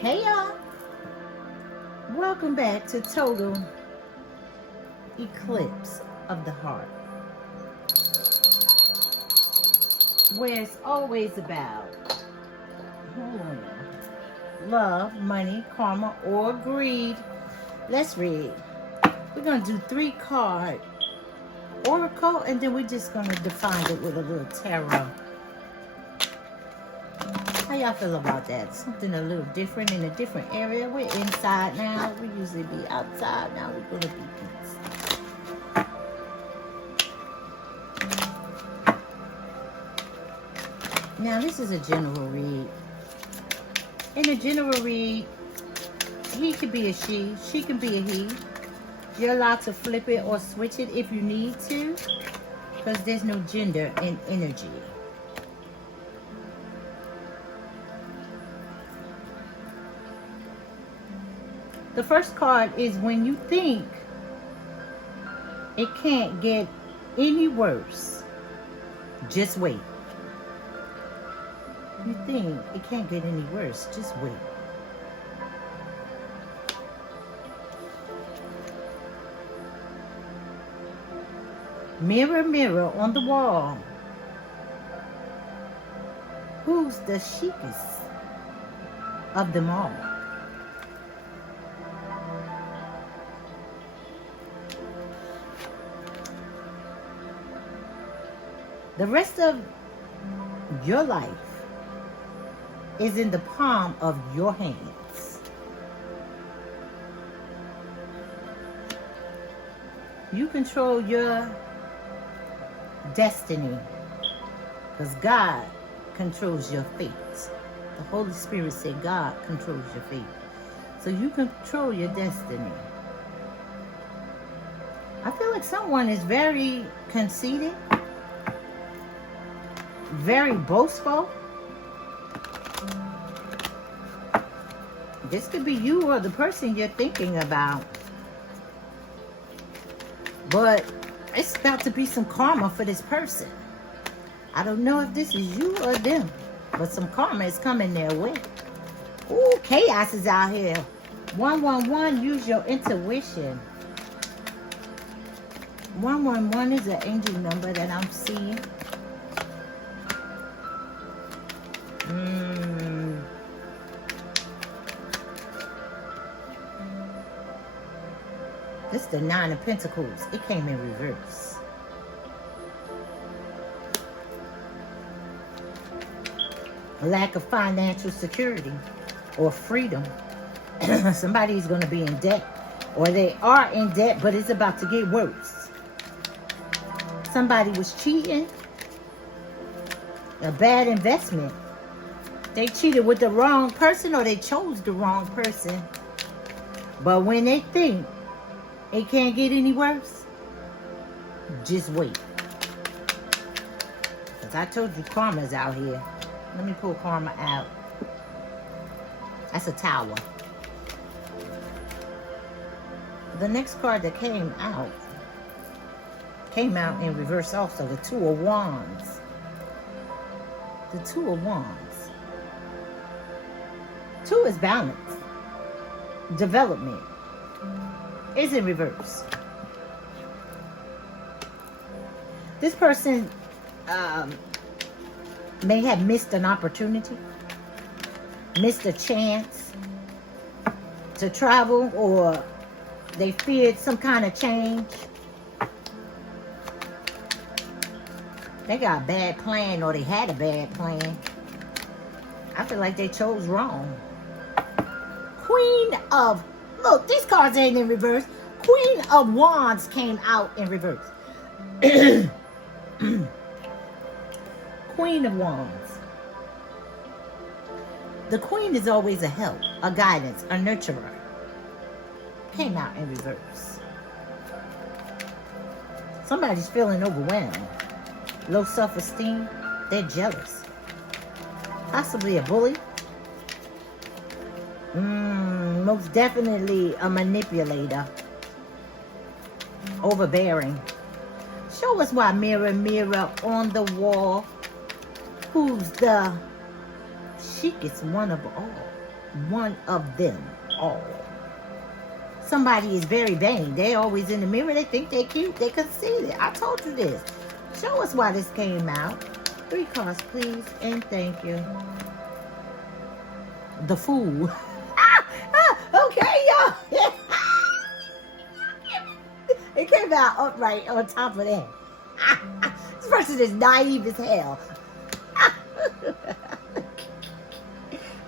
Hey y'all, welcome back to Total Eclipse of the Heart, where it's always about love, money, karma, or greed. Let's read. We're going to do 3-card oracle, and then we're just going to define it with a little tarot. How y'all feel about that? Something a little different in a different area. We're inside now. We usually be outside. Now we're going to be inside. Now this is a general read. In a general read, he could be a she can be a he. You're allowed to flip it or switch it if you need to, because there's no gender in energy. The first card is when you think it can't get any worse, just wait. You think it can't get any worse, just wait. Mirror, mirror on the wall, who's the chicest of them all? The rest of your life is in the palm of your hands. You control your destiny because God controls your fate. The Holy Spirit said God controls your fate. So you control your destiny. I feel like someone is very conceited, very boastful. This could be you or the person you're thinking about. But it's about to be some karma for this person. I don't know if this is you or them, but some karma is coming their way. Ooh, chaos is out here. 111, use your intuition. 111 is an angel number that I'm seeing. This is the 9 of Pentacles. It came in reverse. A lack of financial security or freedom. Somebody's going to be in debt, or they are in debt, but it's about to get worse. Somebody was cheating. A bad investment. They cheated with the wrong person, or they chose the wrong person. But when they think it can't get any worse, just wait. Because I told you karma's out here. Let me pull karma out. That's a tower. The next card that came out in reverse also. The 2 of Wands. The 2 of Wands. 2 is balance. Development. Is in reverse. This person may have missed an opportunity, missed a chance to travel, or they feared some kind of change. They got a bad plan, or they had a bad plan. I feel like they chose wrong. Queen of... Look, these cards ain't in reverse. Queen of Wands came out in reverse. Queen of Wands. The Queen is always a help, a guidance, a nurturer. Came out in reverse. Somebody's feeling overwhelmed. Low self-esteem. They're jealous. Possibly a bully. Most definitely a manipulator. Overbearing. Show us why, mirror, mirror on the wall, who's the chicest one of all. one of them all. Somebody is very vain. They always in the mirror. They think they're cute. They conceited. I told you this. Show us why this came out. 3 cards, please, and thank you. The Fool. Okay, y'all. It came out upright on top of that. This person is naive as hell.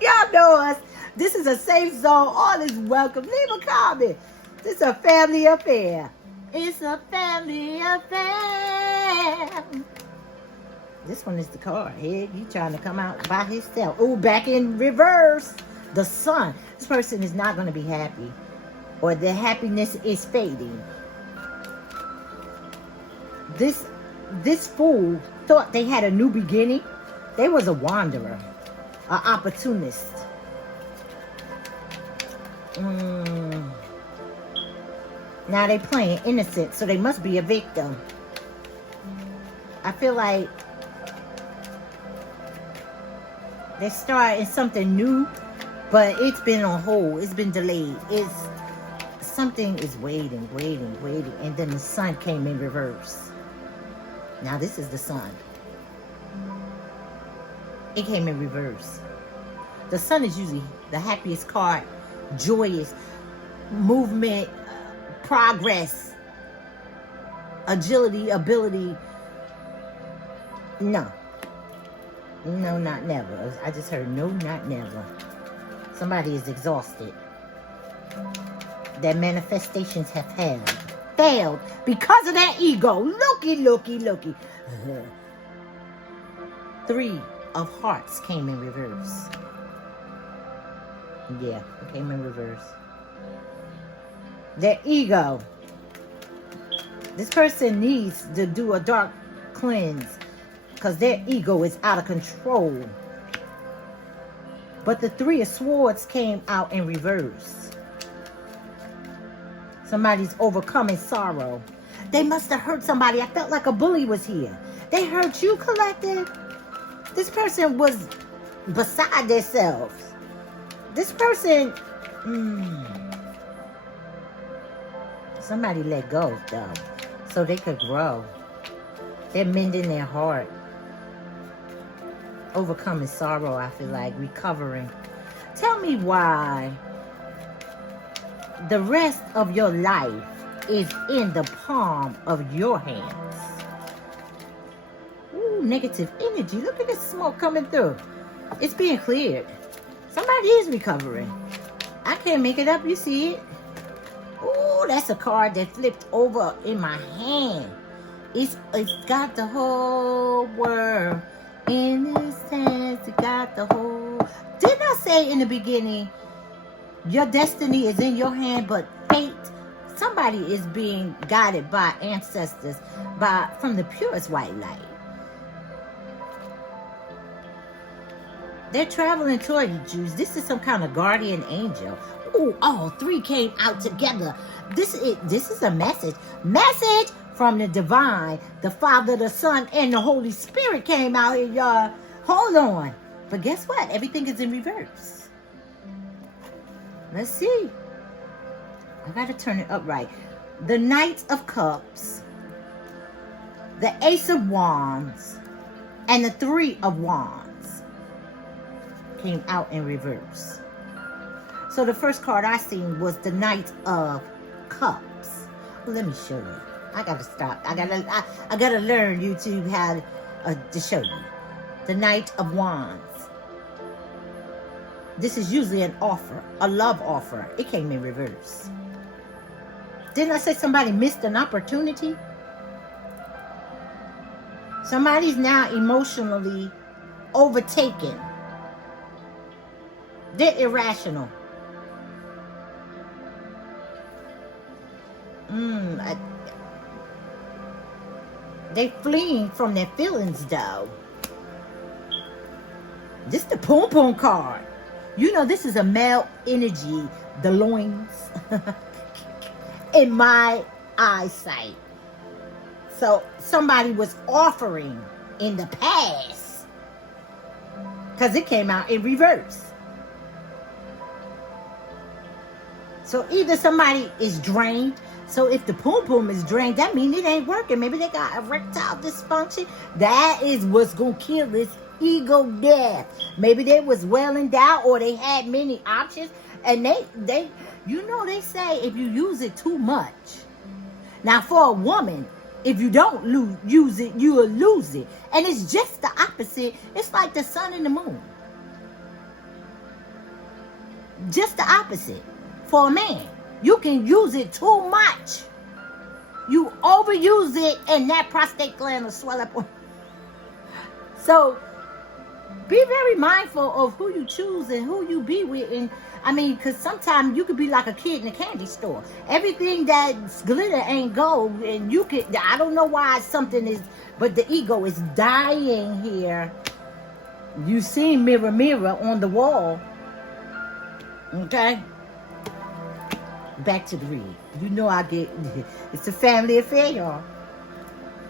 Y'all know us. This is a safe zone. All is welcome. Leave a comment. This is a family affair. It's a family affair. This one is the card. Here, you trying to come out by himself. Oh, back in reverse. The Sun. This person is not going to be happy. Or their happiness is fading. This fool thought they had a new beginning. They was a wanderer. An opportunist. Now they playing innocent, so they must be a victim. I feel like they're starting something new, but it's been on hold. It's been delayed. Something is waiting, and then the Sun came in reverse. Now this is the Sun. It came in reverse. The Sun is usually the happiest card, joyous, movement, progress, agility, ability. No, not never. I just heard no, not never. Somebody is exhausted. Their manifestations have failed because of that ego. Looky. 3 of Hearts came in reverse. Yeah, it came in reverse. Their ego. This person needs to do a dark cleanse because their ego is out of control. But the 3 of Swords came out in reverse. Somebody's overcoming sorrow. They must have hurt somebody. I felt like a bully was here. They hurt you, collective. This person was beside themselves. This person... Somebody let go, though, so they could grow. They're mending their heart. Overcoming sorrow, I feel like. Recovering. Tell me why the rest of your life is in the palm of your hands. Ooh, negative energy. Look at this smoke coming through. It's being cleared. Somebody is recovering. I can't make it up. You see it? Ooh, that's a card that flipped over in my hand. It's got the whole world in its hands. It got the whole... Didn't I say in the beginning, your destiny is in your hand, but fate, somebody is being guided by ancestors, from the purest white light. They're traveling toward you, Jews. This is some kind of guardian angel. Ooh, all 3 came out together. This is a message. Message from the divine. The Father, the Son, and the Holy Spirit came out here, y'all. Hold on. But guess what? Everything is in reverse. Let's see. I got to turn it upright. The Knight of Cups. The Ace of Wands. And the 3 of Wands came out in reverse. So the first card I seen was the Knight of Cups. Well, let me show you. I gotta stop. I gotta learn YouTube how to show you. The Knight of Wands. This is usually an offer, a love offer. It came in reverse. Didn't I say somebody missed an opportunity? Somebody's now emotionally overtaken. They're irrational. They fleeing from their feelings, though. This the Pum Pum card. You know this is a male energy, the loins, in my eyesight. So somebody was offering in the past, because it came out in reverse. So either somebody is drained. So if the poom poom is drained, that means it ain't working. Maybe they got erectile dysfunction. That is what's gonna kill this ego death. Maybe they was well endowed, or they had many options, and they they say if you use it too much. Now for a woman, if you don't use it, you will lose it. And it's just the opposite. It's like the sun and the moon. Just the opposite. For a man, you can use it too much. You overuse it, and that prostate gland will swell up. So be very mindful of who you choose and who you be with. And I mean, because sometimes you could be like a kid in a candy store. Everything that's glitter ain't gold. And you could, I don't know why something is, but the ego is dying here. You see mirror, mirror on the wall. Okay? Back to the read. You know I get, it's a family affair, y'all.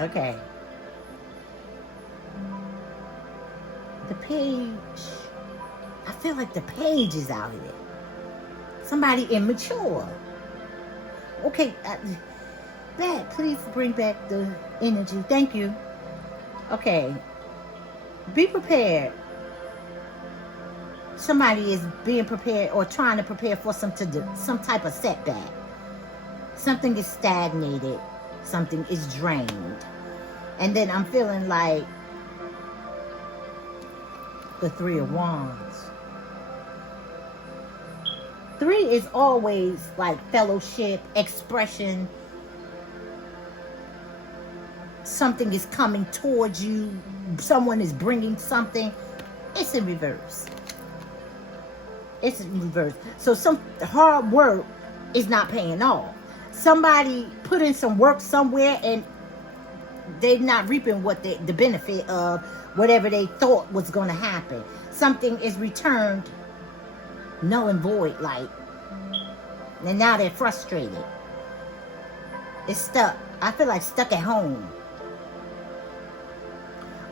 Okay. The page, I feel like the page is out here. Somebody immature. Okay, please bring back the energy. Thank you. Okay, be prepared. Somebody is being prepared or trying to prepare for some type of setback. Something is stagnated. Something is drained. And then I'm feeling like the Three of Wands. 3 is always like fellowship, expression. Something is coming towards you. Someone is bringing something. It's in reverse. It's in reverse. So some hard work is not paying off. Somebody put in some work somewhere and they're not reaping what the benefit of whatever they thought was going to happen. Something is returned null and void, like, and now they're frustrated. It's stuck. I feel like stuck at home.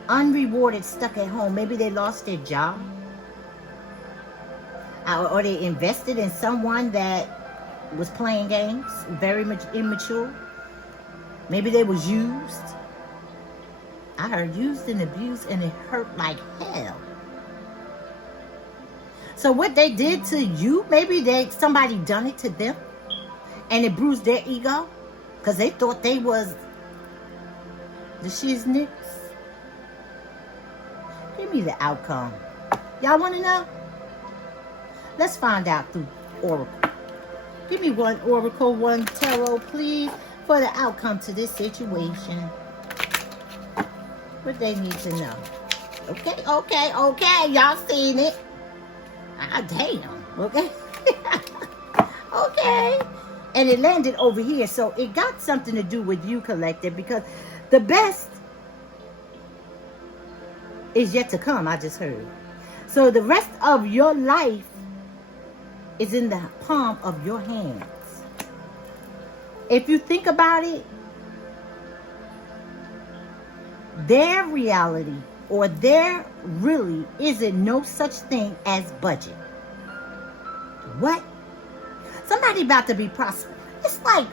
Unrewarded, stuck at home. Maybe they lost their job. Or they invested in someone that was playing games, very much immature. Maybe they was used. I heard used and abused, and it hurt like hell. So what they did to you, maybe somebody done it to them, and it bruised their ego, because they thought they was the shiznix. Give me the outcome. Y'all want to know? Let's find out through Oracle. Give me one Oracle, one Tarot, please, for the outcome to this situation. What they need to know. Okay. Y'all seen it. Ah, damn. Okay. Okay. And it landed over here. So it got something to do with you, collective, because the best is yet to come, I just heard. So the rest of your life is in the palm of your hands. If you think about it, their reality or there really isn't no such thing as budget. What? Somebody about to be prosperous. It's like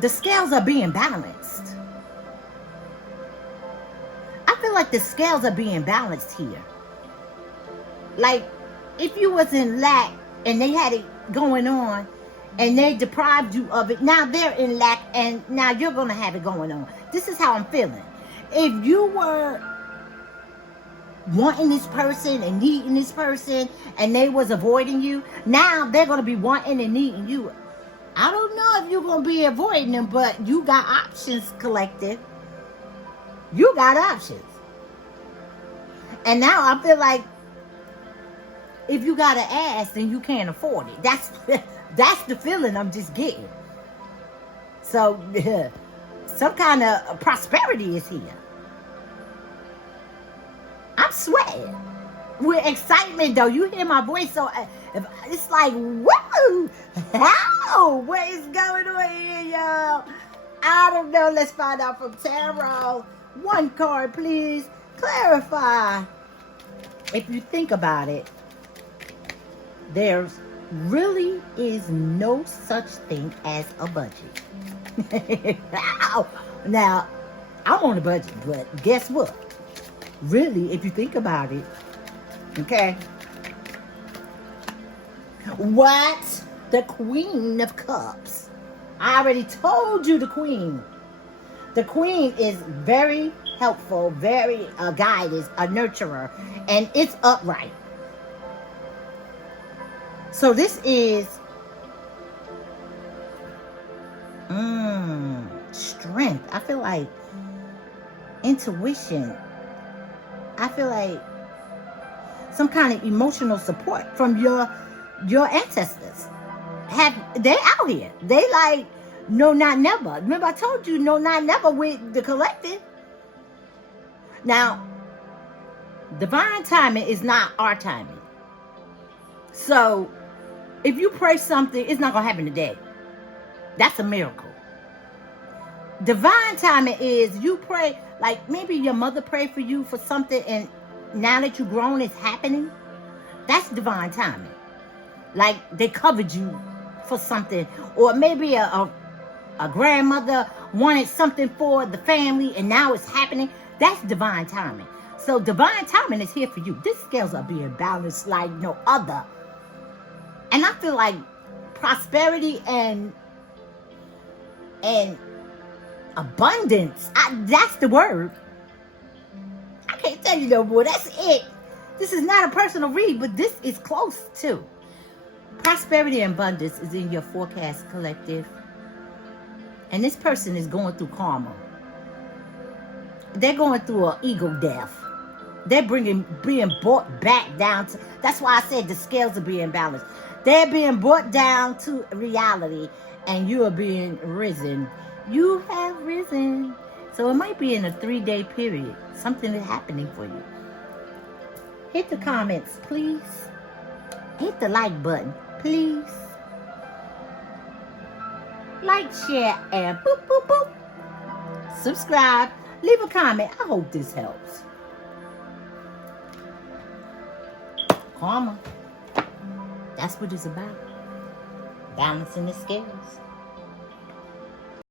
the scales are being balanced. I feel like the scales are being balanced here. Like if you was in lack and they had it going on and they deprived you of it, now they're in lack and now you're going to have it going on. This is how I'm feeling. If you were wanting this person and needing this person and they was avoiding you, now they're going to be wanting and needing you. I don't know if you're going to be avoiding them, but you got options, collective. You got options. And now I feel like if you got an ass, then you can't afford it. That's the feeling I'm just getting. So some kind of prosperity is here. I'm sweating with excitement, though. You hear my voice, so it's like, whoa, how? What is going on here, y'all? I don't know. Let's find out from Tarot. One card, please. Clarify. If you think about it, there's really is no such thing as a budget. Now, I'm on a budget, but guess what? Really, if you think about it, okay? What? The Queen of Cups. I already told you the Queen. The Queen is very helpful, very guided, a nurturer, and it's upright. So this is strength. I feel like intuition. I feel like some kind of emotional support from your ancestors. They out here. They like no, not never. Remember I told you no, not never with the collective. Now, divine timing is not our timing. So if you pray something, it's not gonna happen today. That's a miracle. Divine timing is you pray, like maybe your mother prayed for you for something, and now that you're grown, it's happening. That's divine timing. Like they covered you for something, or maybe a grandmother wanted something for the family, and now it's happening. That's divine timing. So divine timing is here for you. These scales are being balanced like no other. And I feel like prosperity and abundance, that's the word. I can't tell you no more. That's it. This is not a personal read, but this is close too. Prosperity and abundance is in your forecast, collective. And this person is going through karma. They're going through an ego death. They're being brought back down to, that's why I said the scales are being balanced. They're being brought down to reality, and you are being risen. You have risen. So it might be in a 3-day period. Something is happening for you. Hit the comments, please. Hit the like button, please. Like, share, and boop, boop, boop. Subscribe. Leave a comment. I hope this helps. Karma. That's what it's about. Balancing the scales.